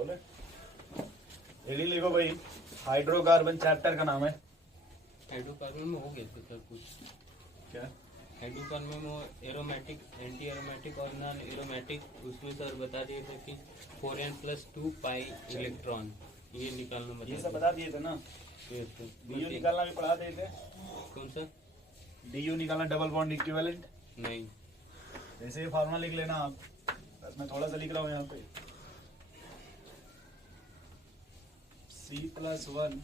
बोले एडी लिखो भाई, हाइड्रोकार्बन चैप्टर का नाम है हाइड्रोकार्बन में हो गया था सर कुछ। क्या? हाइड्रोकार्बन में एरोमेटिक, एंटी एरोमेटिक और नॉन एरोमेटिक, उसमें सर बता दिए थे कि 4n+2 पाई इलेक्ट्रॉन ये निकालना ये सब बता दिए थे ना। डीयू निकालना भी पढ़ा दिए थे। कौन सा? डीयू निकालना, डबल बॉन्ड इक्विवेलेंट। नहीं, जैसे फार्मूला लिख लेना आप, बस मैं थोड़ा सा लिख रहा हूँ यहाँ पे। C+1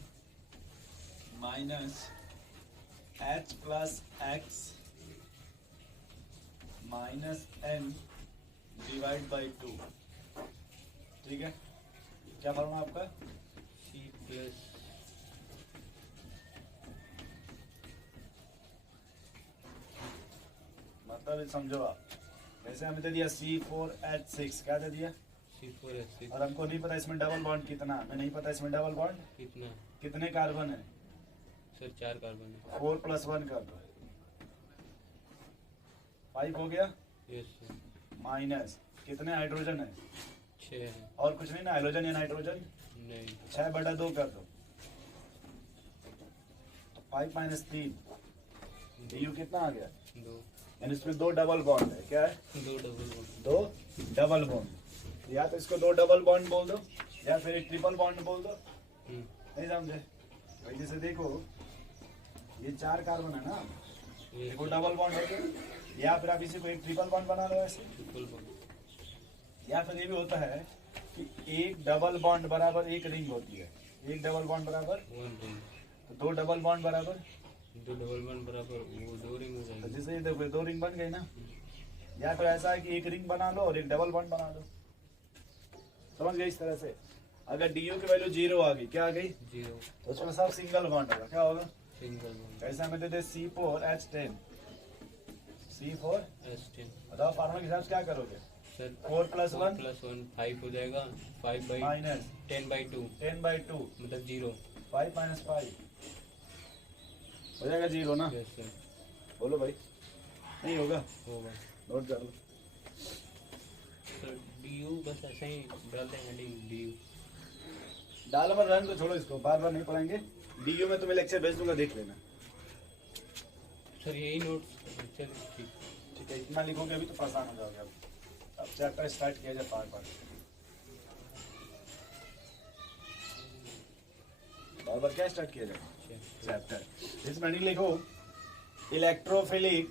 minus H+X minus N divide by 2। ठीक है, क्या फार्मूला आपका? C+ मतलब समझो आप, वैसे हमें दे दिया C4H6, क्या दे दिया? C4H6 और हमको नहीं पता इसमें डबल बॉन्ड कितना, हमें नहीं पता इसमें डबल बॉन्ड कितना? कितने कार्बन है। सर 4 कार्बन है। 4+1 कर दो, 5 हो गया। Yes sir. माइनस कितने हाइड्रोजन है? 6 है। और कुछ नहीं ना, हाइड्रोजन या नाइट्रोजन। नहीं, 6/2 कर दो, 5 - 3 यू कितना आ गया? 2 यानी इसमें 2 डबल बॉन्ड है। क्या है? 2 डबल बॉन्ड। 2 double bond. या तो इसको 2 डबल बॉन्ड बोल दो या फिर एक ट्रिपल बॉन्ड बोल दो। नहीं समझे भाई? जैसे देखो ये 4 कार्बन है ना, ये देखो डबल बॉन्ड हो गया। या फिर आप इसी को एक ट्रिपल बॉन्ड बना लो ऐसे। Triple bond. या फिर ये भी होता है कि एक डबल बॉन्ड बराबर एक रिंग होती है। एक डबल बॉन्ड बराबर 1 रिंग। तो 2 डबल बॉन्ड बराबर 2 डबल बॉन्ड बराबर वो 2 रिंग हो तो जाएगी। जैसे ये देखो 2 रिंग बन गई ना। या तो ऐसा है कि एक रिंग बना लो और एक डबल बॉन्ड बना लो। समझ गए? इस तरह से अगर डीयू की वैल्यू 0 आ गई, क्या आ गई? 0 तो उसमें सब सिंगल बॉन्ड होगा। क्या होगा? Single bond. ऐसे हमें देते C4H10, C4। 10। बताओ फार्मूला के हिसाब से क्या करोगे? सर 4+1 +1 5 हो जाएगा। 5 बाई माइनस 10/2 10/2, मतलब 0। 5 - 5 हो जाएगा 0 ना। Yes sir. बोलो भाई, नहीं होगा? होगा नोट कर लो। सर। DU बस ऐसे ही डाल देंगे। DU डालो मत, रहने तो छोड़ो इसको, बार बार नहीं पढ़ाएंगे। डीयू में तुम्हें लेक्चर भेज दूंगा, देख लेना। सर यही नोट्स। चलिए ठीक। ठीक है, इतना लिखोगे अभी तो परेशान हो जाओगे। अब चैप्टर स्टार्ट किया जाए पार्ट बार बार क्या स्टार्ट किया जाए चैप्टर। इसमें नहीं लिखो electrophilic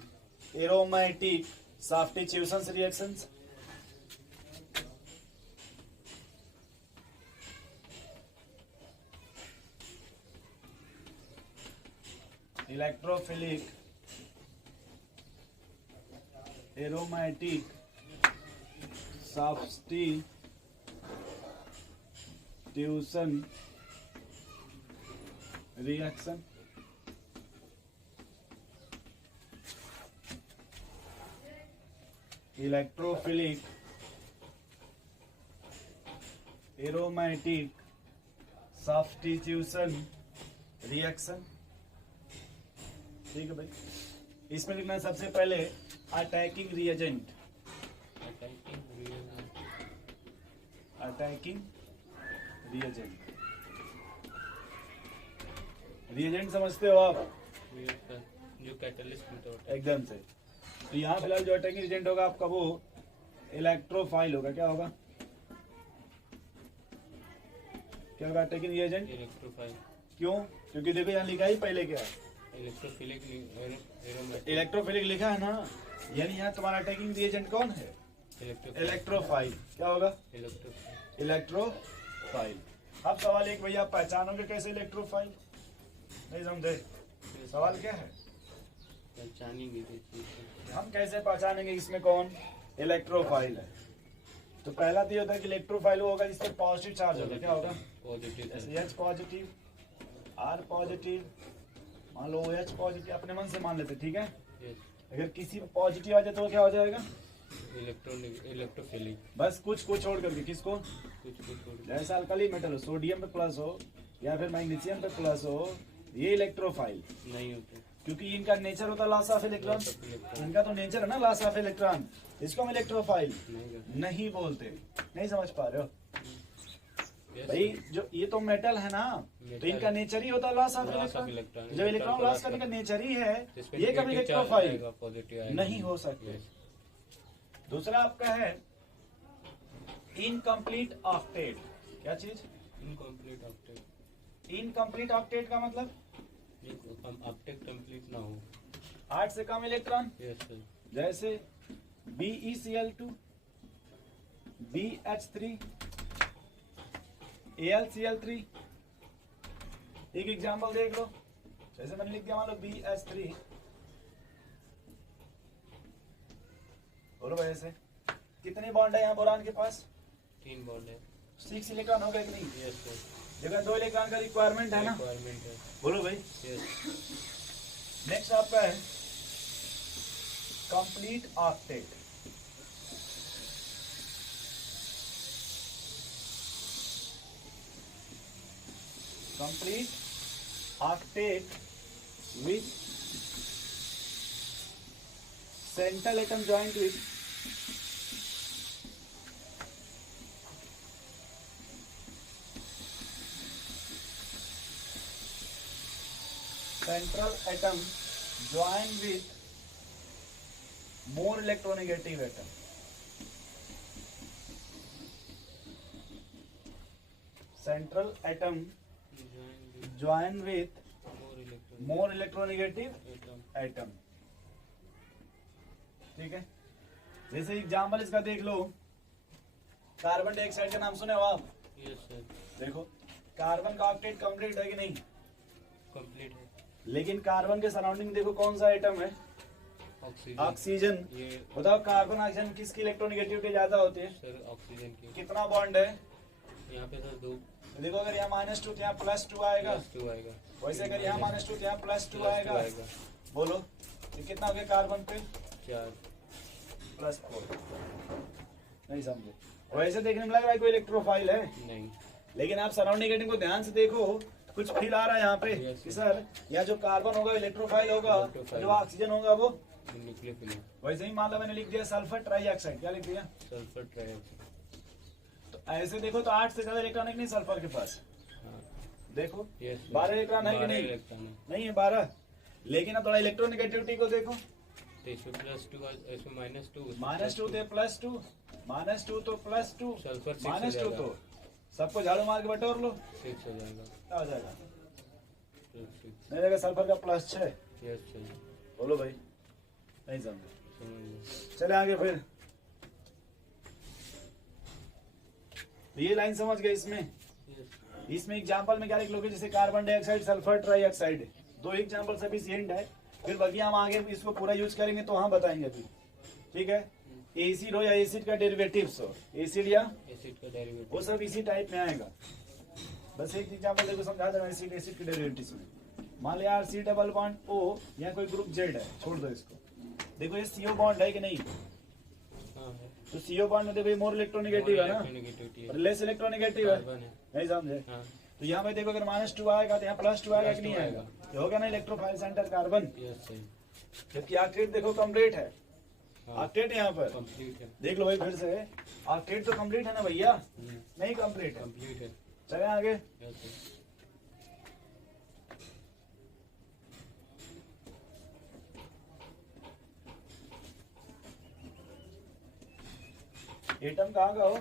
aromatic substitution reactions. Electrophilic aromatic substitution reaction. Electrophilic aromatic substitution reaction. ठीक है भाई, इसमें लिखना है सबसे पहले attacking reagent. Attacking reagent, reagent समझते हो आप? जो कैटलिस्ट में होता है। एकदम से। तो यहाँ फिलहाल जो अटैकिंग रिएजेंट होगा आपका वो इलेक्ट्रोफाइल होगा। क्या होगा? क्या होगा अटैकिंग रिएजेंट? इलेक्ट्रोफाइल। क्यों? क्योंकि देखो यहाँ लिखा ही पहले क्या है, इलेक्ट्रोफिलिक एरोमेटिक। इलेक्ट्रोफिलिक लिखा है ना, यानी यहाँ तुम्हारा अटैकिंग रिएजेंट कौन है? इलेक्ट्रोफाइल। क्या होगा? इलेक्ट्रोफाइल। अब सवाल एक, भैया आप पहचानोगे कैसे इलेक्ट्रोफाइल? नहीं समझे? सवाल क्या है? पहचानेंगे हम कैसे पहचानेंगे इसमें कौन इलेक्ट्रोफाइल है? तो पहला तो ये होता है कि इलेक्ट्रोफाइल होगा जिससे पॉजिटिव चार्ज होगा। क्या होगा? Positive. H positive, R positive, मान लो OH पॉजिटिव, अपने मन से मान लेते। ठीक है, अगर किसी में पॉजिटिव आ जाए तो क्या हो जाएगा? इलेक्ट्रोफिलिक। बस कुछ को छोड़ करके। किसको? कुछ जैसे अल्कली मेटल हो, सोडियम पे प्लस हो या फिर मैग्नीशियम पे प्लस हो, ये इलेक्ट्रोफाइल नहीं होते, क्योंकि इनका नेचर होता है लॉस ऑफ इलेक्ट्रॉन। इनका तो नेचर है ना लॉस ऑफ इलेक्ट्रॉन, इसको हम इलेक्ट्रोफाइल नहीं बोलते। नहीं समझ पा रहे हो? Yes, भाई जो ये तो मेटल है ना, तो Metal इनका नेचर ही होता है loss of Loss of electron. electron. जब इलेक्ट्रॉन लॉस करने का नेचर ही है, तो इसमें ये कभी negative charge इलेक्ट्रोफाइल आएगा, positive आएगा। नहीं हो सकते। Yes. दूसरा आपका है इनकम्प्लीट ऑक्टेट। क्या चीज? Incomplete octet. इनकम्प्लीट ऑक्टेट का मतलब ऑक्टेट कंप्लीट ना हो। 8 से कम इलेक्ट्रॉन, यस सर। जैसे BeCl2, BH3, AlCl3। एक एग्जांपल देख लो, जैसे मैंने लिख दिया मान लो BH3, बोलो भाई ऐसे कितने बॉन्ड है यहाँ बोरान के पास? 3 बॉन्ड है। 6 इलेक्ट्रॉन हो गए कि नहीं? Yes sir. जगह 2 इलेक्ट्रॉन का रिक्वायरमेंट है ना? रिक्वायरमेंट है। बोलो भाई। यस। नेक्स्ट आपका है complete octet. Complete octet with central atom joint with central atom join with more electronegative atom. Central atom join with more electronegative atom. ठीक है, जैसे एग्जाम्पल इसका देख लो, कार्बन डाइऑक्साइड का नाम सुने हो आप? Yes sir. देखो कार्बन का ऑक्टेट कंप्लीट है कि नहीं? कंप्लीट है। लेकिन कार्बन के सराउंडिंग देखो कौन सा आइटम है? ऑक्सीजन। ऑक्सीजन। ये बताओ कार्बन ऑक्सीजन किसकी इलेक्ट्रोनेगेटिविटी ज्यादा होती है? सर ऑक्सीजन की। कितना बॉन्ड है? यहाँ पे सर 2 देखो अगर यहाँ -2 तो यहाँ +2 आएगा। +2 आएगा। वैसे अगर यहाँ -2 तो यहाँ +2 आएगा। बोलो ये कितना हो गया कार्बन पे? 4 +4। नहीं समझे? वैसे देखने में लग रहा है कोई इलेक्ट्रोफाइल है, नहीं। लेकिन आप सराउंडिंग एटम को ध्यान से देखो, कुछ फील आ रहा है यहाँ पे Yes, कि सर यहाँ जो कार्बन होगा इलेक्ट्रोफाइल होगा, इलेक्ट्रोफाइल। जो ऑक्सीजन होगा वो न्यूक्लियोफिलिक। वैसे ही मान लो मैंने लिख दिया सल्फर ट्राइऑक्साइड। क्या लिख दिया? Sulphur trioxide. तो ऐसे देखो तो 8 से ज्यादा इलेक्ट्रॉन है कि नहीं सल्फर के पास? हाँ। देखो यस। 12 इलेक्ट्रॉन है कि नहीं? इलेक्ट्रॉन है। नहीं है 12, लेकिन अब थोड़ा इलेक्ट्रोनेगेटिविटी को देखो। तो इसमें +2 इसमें -2 -2 थे +2, -2 तो +2, सल्फर 6 हो -2 जाएगा। तो सबको झाड़ू मार के बटोर लो, 6 हो जाएगा। क्या हो जाएगा? +6। नहीं जाएगा सल्फर का +6। Yes sir. बोलो भाई, नहीं समझे? समझ गए। चले आगे फिर, ये लाइन समझ गए? इसमें यस। इसमें एग्जांपल में क्या लिख लोगे? जैसे carbon dioxide, sulphur trioxide, 2 example सभी सेंड है। फिर बाकी हम आगे भी इसको पूरा यूज करेंगे तो हम बताएंगे अभी, ठीक है? एसिड हो या एसिड का डेरिवेटिव्स हो, एसिड या एसिड का डेरिवेटिव। वो सब इसी टाइप में आएगा। बस एक एग्जांपल देखो, समझा देना एसिड एसिड के डेरिवेटिव्स में। मान लिया C डबल बॉन्ड O, यहाँ कोई ग्रुप Z है, छोड़ दो इसको। देखो ये CO बॉन्ड है कि नहीं? हाँ है। तो CO बॉन्ड में देखो ये मोर इलेक्ट्रोनेगेटिव है ना, इलेक्ट्रोनेगेटिविटी और है। लेस इलेक्ट्रोनेगेटिव है। कार्बन है। नहीं समझे? हाँ। तो यहाँ पे देखो अगर -2 आएगा तो यहाँ +2 आएगा कि नहीं +2 आएगा? आएगा। ये होगा ना electrophile centre carbon. Yes sir. जबकि ऑक्टेट देखो कंप्लीट है, हाँ। ऑक्टेट यहाँ पर कंप्लीट है। देख लो भाई फिर से, ऑक्टेट तो कंप्लीट है ना भैया? हम्म, नहीं कंप्लीट है। कंप्लीट है। चले आगे। Yes sir. एटम कहाँ का हो?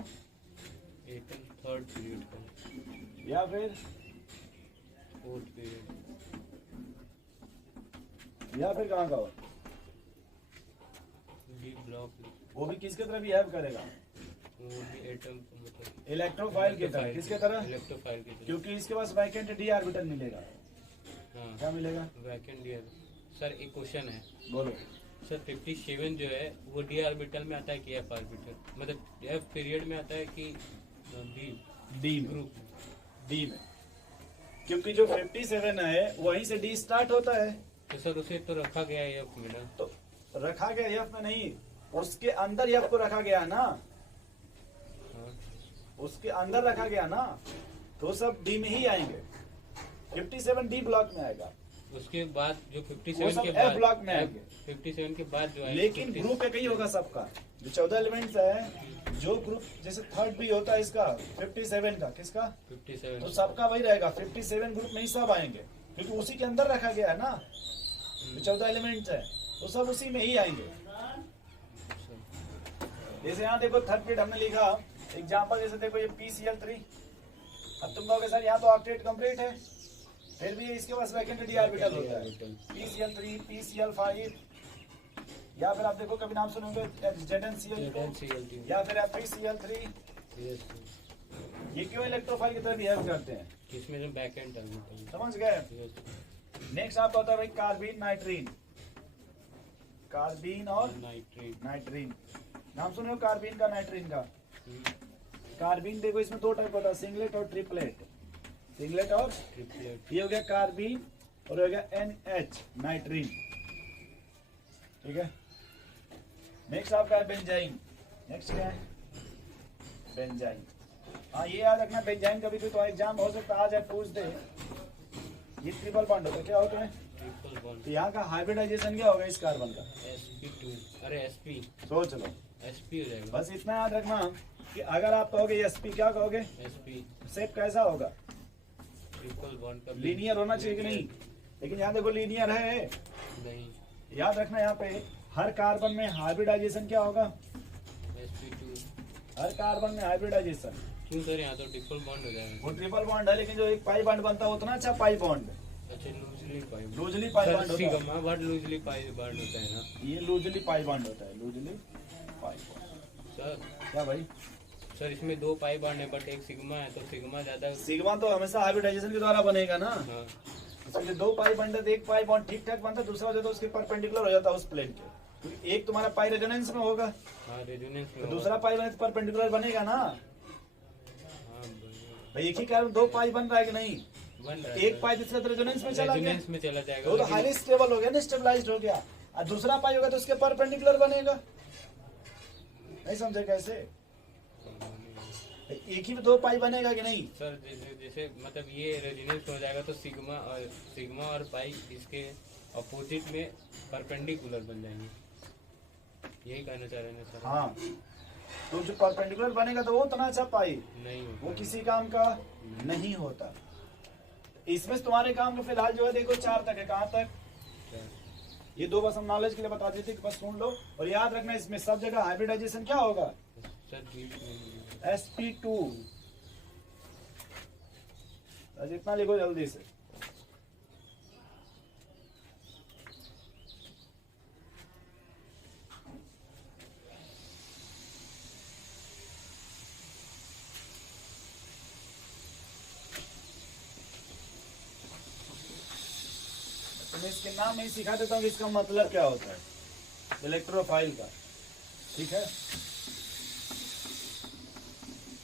एटम 3rd पीरियड का, या फिर 4th पीरियड, कहाँ का हो? D block. वो भी किसके तरफ बिहेव करेगा? वो भी एटम को मतलब इलेक्ट्रोफाइल की तरह। किसके तरह? इलेक्ट्रोफाइल की तरह। क्योंकि इसके पास वैकेंट डी ऑर्बिटल मिलेगा। हाँ। क्या मिलेगा? Vacant year. सर एक क्वेश्चन है बोलो। सर, 57 जो है वो डी ऑर्बिटल में आता है कि एफ ऑर्बिटल, मतलब एफ पीरियड में आता है कि डी में। ग्रुप? डी में, क्योंकि जो 57 है वहीं से डी स्टार्ट होता है। तो सर उसे तो रखा गया है एफ में ना। तो रखा गया एफ में नहीं, उसके अंदर एफ को रखा गया ना, हाँ। उसके अंदर रखा गया ना, तो सब डी में ही आएंगे। 57 डी ब्लॉक में आएगा, उसके बाद जो वो 57 सब के F बाद ब्लॉक में आएंगे। 57 के बाद जो है लेकिन ग्रुप एक ही होगा सबका। जो 14 एलिमेंट्स है जो ग्रुप जैसे थर्ड भी होता है इसका 57 का, किसका? 57 तो सबका वही रहेगा, 57 ग्रुप में ही सब आएंगे, क्योंकि उसी के अंदर रखा गया है ना, 14 एलिमेंट्स है, तो सब उसी में ही आएंगे। जैसे यहाँ देखो थर्ड पीरियड हमने लिखा एग्जाम्पल, जैसे देखो ये PCl3, अब तुम कहोगे सर यहाँ तो ऑक्टेट कंप्लीट है, फिर भी इसके पास वैकेंट डी ऑर्बिटल होता है, PCl3, PCl5, या फिर आप देखो कभी नाम सुनोगे ZnCl2 या फिर FeCl3। ये क्यों इलेक्ट्रोफाइल की तरह बिहेव करते हैं? इसमें जो बैक एंड समझ गए? नेक्स्ट आपका होता है भाई कार्बीन नाइट्रीन, कार्बीन और नाइट्रीन, नाम सुने हो कार्बीन का, नाइट्रीन का? कार्बीन देखो इसमें दो टाइप होता है, सिंगलेट और ट्रिपलेट, सिंगलेट और ट्रिपलेट। ये हो गया कार्बीन और हो गया NH नाइट्रीन, ठीक है। नेक्स्ट आपका है बेंजाइन, नेक्स्ट क्या है? बेंजाइन। हाँ ये याद रखना, बेंजाइन कभी भी तो एग्जाम हो सकता है आज पूछ दे, ये ट्रिपल बॉन्ड होता है, क्या होता है? Triple bond. तो यहाँ का हाइब्रिडाइजेशन क्या होगा इस कार्बन का? sp2, अरे sp, सोच लो, sp हो जाएगा। बस इतना याद रखना कि अगर आप कहोगे sp, क्या कहोगे? sp शेप कैसा होगा? ट्रिपल बॉन्ड का लीनियर होना चाहिए कि नहीं? लेकिन यहाँ देखो लीनियर है, नहीं, याद रखना यहाँ पे हर कार्बन में हाइब्रिडाइजेशन क्या होगा? sp2। हर कार्बन में हाइब्रिडाइजेशन, क्यों सर, यहाँ तो ट्रिपल बॉन्ड हो जाएगा। वो ट्रिपल बॉन्ड है, लेकिन जो एक पाई बॉन्ड बनता है उतना अच्छा पाई बॉन्ड, अच्छा लूजली पाई, लूजली पाई बॉन्ड होता है, sigma but loosely pi bond होता है ना ये लूजली पाई बॉन्ड होता है, लूजली पाई बॉन्ड। सर। क्या भाई? सर इसमें दो पाई बॉन्ड है बट एक सिग्मा है, तो सिग्मा ज्यादा। सिग्मा तो हमेशा हाइब्रिडाइजेशन के द्वारा बनेगा ना, हाँ इसलिए दो पाई बॉन्ड है तो एक पाई बॉन्ड ठीक ठाक बनता है, दूसरा हो जाता है उसके परपेंडिकुलर हो जाता है उस प्लेन के, क्योंकि एक तुम्हारा पाई रेजोनेंस में होगा हाँ, रेजोनेंस में तो होगा। दूसरा पाई बने तो परपेंडिकुलर बनेगा ना हाँ बढ़िया। भाई, एक ही कारण दो पाई बन रहा है कि नहीं? बन रहा है एक पाई दूसरे रेजोनेंस में चला गया रेजोनेंस में चला जाएगा, तो लेकिन- हाईली स्टेबल हो गया ना, स्टेबलाइज्ड हो गया, और दूसरा पाई होगा तो उसके परपेंडिकुलर बनेगा, नहीं समझे कैसे? एक ही में दो पाई बनेगा कि नहीं? सर जैसे मतलब ये रेजोनेंस हो जाएगा तो सिग्मा और पाई इसके अपोजिट में परपेंडिकुलर बन जाएंगे, यही कहना चाह रहे हैं सर। हाँ, तो जो परपेंडिकुलर बनेगा तो वो उतना अच्छा पाई नहीं होता। वो किसी काम का नहीं होता। इसमें तुम्हारे काम में फिलहाल जो है देखो 4 तक है, कहाँ तक? ये दो बस हम नॉलेज के लिए बता देते कि बस सुन लो और याद रखना, इसमें सब जगह हाइब्रिडाइजेशन क्या होगा? सर sp2, इतना लिखो जल्दी से। मैं इसके नाम नहीं सिखा देता हूँ कि इसका मतलब क्या होता है इलेक्ट्रोफाइल का, ठीक है?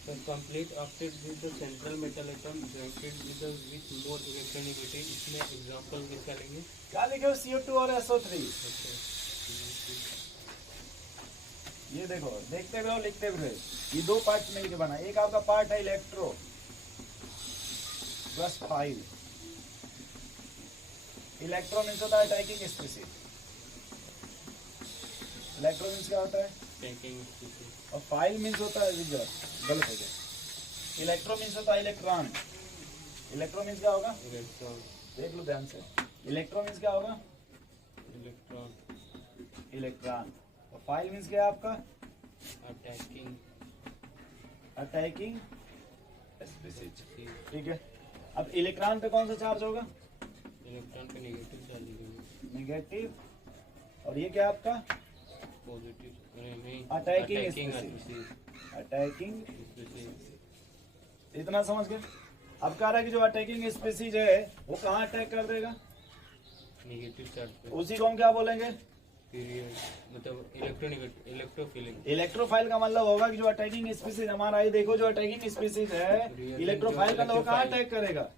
So complete octet with the central metal atom jointed with the with more electronegativity, इसमें एग्जांपल किसका लेंगे? क्या लिखे हो? CO2 और SO3। ये देखो, देखते हुए और लिखते हुए, ये दो पार्ट मिलकर बना, एक आपका पार्ट है electro plus file. Electro means होता है अटैकिंग स्पीसीज, इलेक्ट्रो मीन्स क्या होता है? टैकिंग, और फाइल मीन्स होता है रिजर्व, गलत हो गया। इलेक्ट्रो मीन्स होता है इलेक्ट्रॉन, इलेक्ट्रो मीन्स क्या होगा? इलेक्ट्रॉन, देख लो ध्यान से, इलेक्ट्रो मीन्स क्या होगा? Electron, electron. और फाइल मीन्स क्या है आपका? अटैकिंग अटैकिंग स्पीसीज, ठीक है। अब इलेक्ट्रॉन पे कौन सा चार्ज होगा? इलेक्ट्रॉन पे नेगेटिव चार्ज लगेगा, नेगेटिव। और ये क्या आपका? पॉजिटिव, अरे नहीं, अटैकिंग अटैकिंग, इतना समझ गए? अब कह रहा है कि जो अटैकिंग स्पीसीज है वो कहाँ अटैक कर देगा? नेगेटिव चार्ज पे, उसी को हम क्या बोलेंगे? पीरियड, मतलब इलेक्ट्रोनेगेटिव, इलेक्ट्रोफिलिक। इलेक्ट्रोफाइल का मतलब होगा कि जो अटैकिंग स्पीसीज हमारा, ये देखो जो अटैकिंग स्पीसीज है, इलेक्ट्रोफाइल का मतलब कहाँ अटैक करेगा?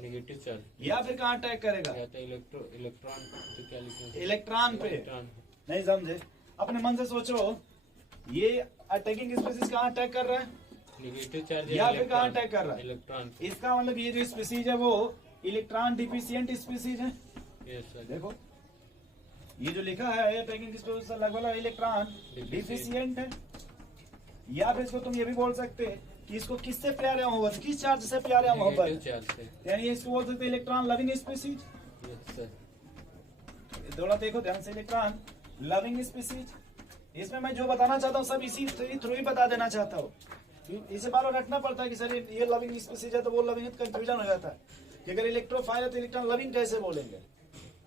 नेगेटिव चार्ज, या फिर कहाँ अटैक करेगा? या तो इलेक्ट्रॉन, तो क्या लिखेंगे? इलेक्ट्रॉन पे। इलेक्ट्रॉन। नहीं समझे? अपने मन से सोचो, ये अटैकिंग स्पीसीज कहाँ अटैक कर रहा है? नेगेटिव चार्ज या फिर कहाँ अटैक कर रहा है? इलेक्ट्रॉन। इसका मतलब ये जो स्पीसीज है वो इलेक्ट्रॉन डिफिशिएंट स्पीसीज है। यस सर, देखो ये जो लिखा है अटैकिंग स्पीसीज लगभग इलेक्ट्रॉन डिफिशिएंट है, या फिर इसको तुम ये भी बोल सकते हैं कि इसको किससे प्यार है मोहब्बत, किस चार्ज से प्यार है नेगेटिव मोहब्बत, चार्ज से। यानी इसको बोल सकते हैं electron loving species. Yes sir. थोड़ा देखो ध्यान से, इलेक्ट्रॉन लविंग स्पीसीज। इसमें मैं जो बताना चाहता हूँ सब इसी थ्रू ही बता देना चाहता हूँ। इसे बार बार रखना पड़ता है कि सर ये लविंग स्पीसीज है तो वो लविंग है, कंफ्यूजन हो जाता है कि अगर इलेक्ट्रोफाइल है तो इलेक्ट्रॉन लविंग कैसे बोलेंगे,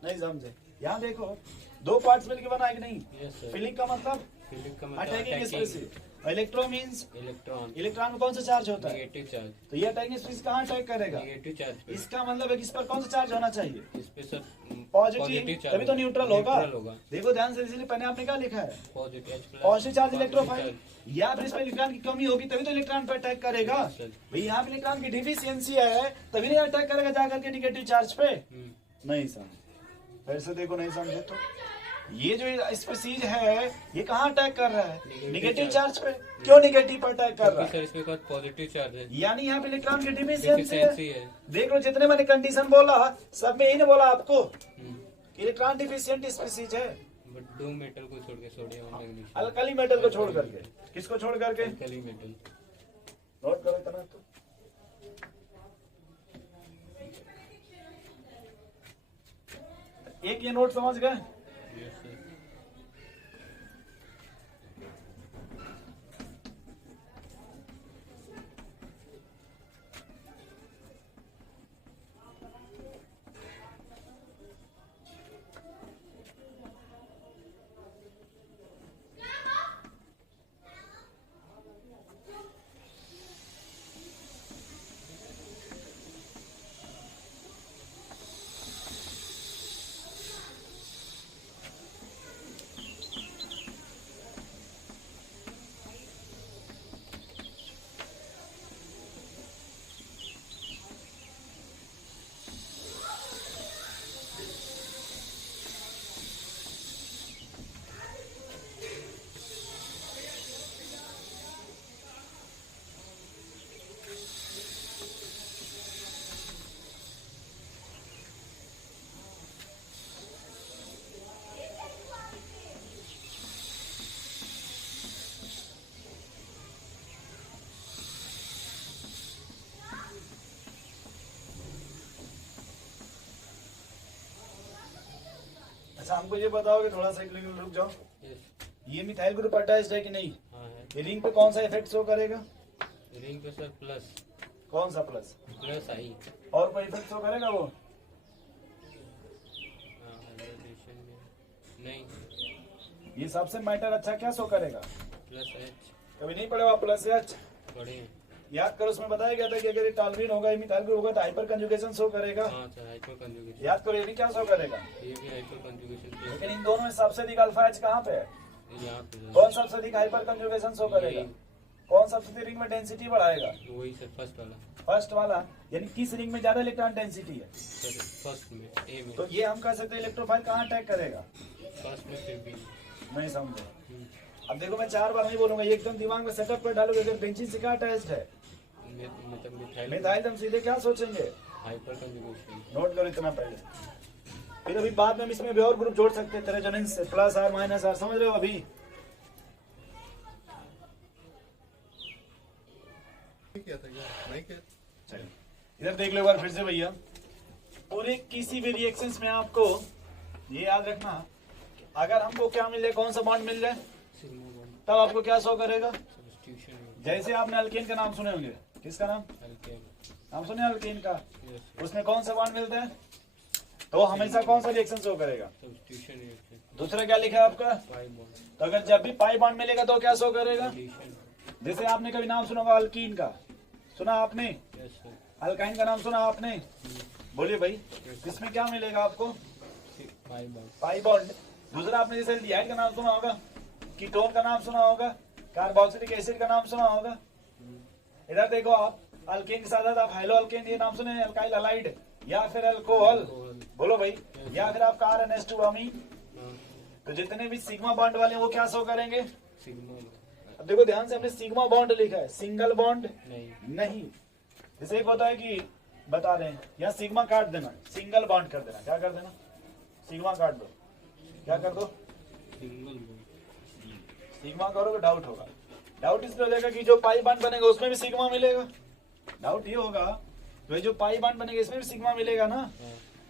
नहीं समझे। यहाँ देखो दो पार्ट्स मिलकर बना है कि नहीं। Yes sir. फिलिंग का मतलब फिलिंग का मतलब attacking species, attacking. Electro means electron electron में कौन सा चार्ज होता है, नेगेटिव चार्ज। तो ये अटैकिंग स्पीसीज कहाँ अटैक करेगा, नेगेटिव चार्ज पे। इसका मतलब है कि इस पर कौन सा चार्ज होना चाहिए, इस पे सर पॉजिटिव, चार्ज तभी तो न्यूट्रल होगा। होगा। देखो ध्यान से, इसलिए पहले आपने क्या लिखा है, positive H plus. Positive charge electrophile, या फिर इसमें इलेक्ट्रॉन की कमी होगी तभी तो इलेक्ट्रॉन पर अटैक करेगा। Yes, sir. भाई यहाँ पे इलेक्ट्रॉन की डिफिशियंसी है तभी नहीं अटैक करेगा जाकर के निगेटिव चार्ज पे। नहीं समझे, फिर से देखो, नहीं समझे तो ये जो स्पीसीज है ये कहाँ अटैक कर रहा है, Negative निगेटिव charge। चार्ज पे। क्यों निगेटिव पर अटैक कर रहा क्योंकि है, सर इसके बाद पॉजिटिव चार्ज है। यानी यहाँ पे इलेक्ट्रॉन की डिफिशियंसी डिफिशियंसी है। है। देख लो जितने मैंने कंडीशन बोला सब में यही ने बोला आपको, इलेक्ट्रॉन डिफिशियंट स्पीसीज है। बट दो मेटल को छोड़ के, सोडियम और मैग्नीशियम। अल्कली मेटल को छोड़ करके, किसको छोड़ करके, अल्कली मेटल। नोट करो इतना तो। एक ये नोट समझ गए। Yes sir. अच्छा हमको ये बताओ कि थोड़ा सा एक मिनट रुक जाओ, यस। ये मिथाइल ग्रुप अटैच्ड है कि नहीं, हाँ है। ये रिंग पे कौन सा इफेक्ट शो करेगा, रिंग पे सर प्लस। कौन सा प्लस, प्लस आई। और कोई इफेक्ट शो करेगा वो, हाइब्रिडेशन में नहीं। ये सबसे मैटर अच्छा क्या शो करेगा, प्लस H। कभी नहीं पढ़े आप प्लस एच, पढ़े हैं। याद करो उसमें बताया गया था कि अगर ये टॉलरीन होगा, ये मिथाइल ग्रुप होगा तो हाइपर कंजुगेशन शो करेगा। हाँ सर, हाइपर कंजुगेशन। याद करो ये भी क्या शो करेगा, ये भी हाइपर कंजुगेशन। लेकिन इन दोनों में सबसे अधिक अल्फा एच कहाँ पे है, यहाँ पे कौन सबसे अधिक हाइपर कंजुगेशन शो करेगा, कौन सबसे अधिक रिंग में डेंसिटी बढ़ाएगा, वही सर, फर्स्ट वाला। फर्स्ट वाला, यानी किस रिंग में ज्यादा इलेक्ट्रॉन डेंसिटी है, सर फर्स्ट में, ए में। तो ये हम कह सकते हैं इलेक्ट्रोफाइल कहाँ अटैक करेगा, फर्स्ट में फिर भी। नहीं समझे। अब देखो मैं 4 बार नहीं बोलूंगा, ये एकदम दिमाग में सेटअप कर डालोगे, अगर बेंजीन से क्या अटैच्ड है, मतलब मिथाइल। मिथाइल, हम सीधे क्या सोचेंगे, हाइपर कंजुगेशन। नोट करो इतना पहले, फिर अभी बाद में हम इसमें भी और ग्रुप जोड़ सकते हैं तेरे रेजोनेंस से, प्लस आर माइनस आर, समझ रहे हो अभी। चलिए इधर देख लो एक बार फिर से भैया, पूरे किसी भी रिएक्शंस में आपको ये याद रखना, अगर हमको क्या मिल जाए, कौन सा बॉन्ड मिल जाए, सिग्मा बॉन्ड। तब आपको क्या शो करेगा, सब्स्टिट्यूशन। जैसे आपने अल्केन का नाम सुने होंगे, किसका नाम, अल्केन। नाम सुने अल्केन का, यस। उसमें कौन सा बॉन्ड मिलता है, तो हमेशा कौन सा रिएक्शन शो करेगा, सब्स्टिट्यूशन रिएक्शन। दूसरा क्या लिखा है आपका, पाई बॉन्ड। तो अगर जब भी पाई बॉन्ड मिलेगा तो क्या शो करेगा, एडिशन। जैसे आपने कभी नाम सुना होगा अल्कीन का, सुना आपने, यस सर। अल्काइन का नाम सुना आपने, बोलिए भाई, इसमें क्या मिलेगा आपको, पाई बॉन्ड। Pi bond. दूसरा आपने जैसे एल्डिहाइड का नाम सुना होगा, कीटोन का नाम सुना होगा, कार्बोक्सिलिक एसिड का नाम सुना होगा। इधर देखो आप, अल्केन के साथ आप हाइलो अल्केन ये नाम सुने, अल्काइल हलाइड या फिर अल्कोहल, बोलो भाई, या फिर आपका RNH2 अमीन। तो जितने भी सिग्मा बॉन्ड वाले हैं वो क्या शो करेंगे, सिग्मा। अब देखो ध्यान से, हमने सिग्मा बॉन्ड लिखा है, सिंगल बॉन्ड नहीं। नहीं। जैसे एक होता है कि बता रहे हैं, या सिग्मा काट देना, सिंगल बॉन्ड कर देना, क्या कर देना, सिग्मा काट दो, क्या कर दो, सिंगल बॉन्ड। सिग्मा करोगे डाउट होगा, डाउट इसमें हो जाएगा कि जो पाई बॉन्ड बनेगा उसमें भी सिग्मा मिलेगा। डाउट ये होगा भाई जो पाई बॉन्ड बनेगा इसमें भी सिग्मा मिलेगा ना।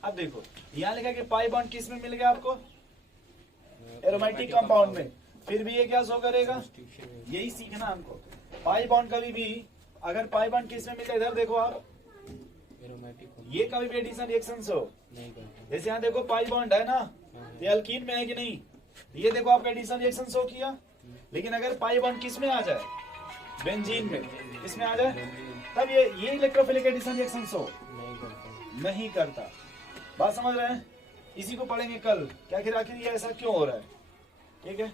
अब देखो यहाँ लिखा कि पाई बॉन्ड किस में मिल गया आपको, एरोमेटिक कंपाउंड में, फिर भी ये क्या शो करेगा, यही सीखना हमको। पाई बॉन्ड कभी भी अगर पाई बॉन्ड किस में मिले, इधर देखो आप, ये कभी भी एडिशन रिएक्शन से हो, नहीं करता। जैसे यहाँ देखो पाई बॉन्ड है ना, ये अल्कीन में है कि नहीं, ये देखो आपका एडिशन रिएक्शन शो किया। लेकिन अगर पाई बॉन्ड किस में आ जाए, बेंजीन में, इसमें आ जाए, तब ये इलेक्ट्रोफिलिक एडिशन रिएक्शन शो नहीं करता। बात समझ रहे हैं? इसी को पढ़ेंगे कल कि आखिर ये ऐसा क्यों हो रहा है। ठीक है,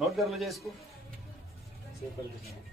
नोट कर लीजिए इसको, सेव कर लीजिए।